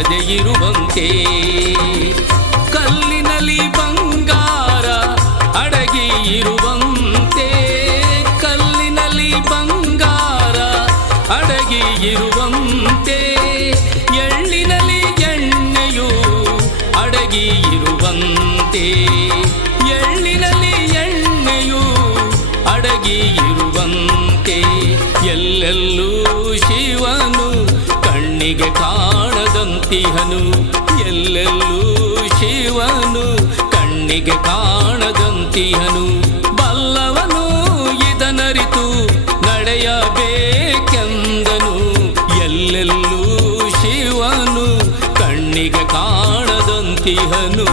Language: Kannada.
ಇರುವಂತೆ ಕಲ್ಲಿನಲ್ಲಿ ಬಂಗಾರ ಅಡಗಿ ಇರುವಂತೆ ಕಲ್ಲಿನಲ್ಲಿ ಬಂಗಾರ ಅಡಗಿ ಇರುವಂತೆ ಎಳ್ಳಿನಲ್ಲಿ ಎಣ್ಣೆಯು ಅಡಗಿ ಇರುವಂತೆ ಎಳ್ಳಿನಲ್ಲಿ ಎಣ್ಣೆಯು ಅಡಗಿ ಇರುವಂತೆ ಎಲ್ಲೆಲ್ಲೂ ಶಿವನು ಕಣ್ಣಿಗೆ ಕಾಣದಂತಿಹನು ಎಲ್ಲೆಲ್ಲೂ ಶಿವನು ಕಣ್ಣಿಗೆ ಕಾಣದಂತಿಹನು. ಬಲ್ಲವನು ಇದನರಿತು ನಡೆಯಬೇಕೆಂದನು. ಎಲ್ಲೆಲ್ಲೂ ಶಿವನು ಕಣ್ಣಿಗೆ ಕಾಣದಂತಿಹನು.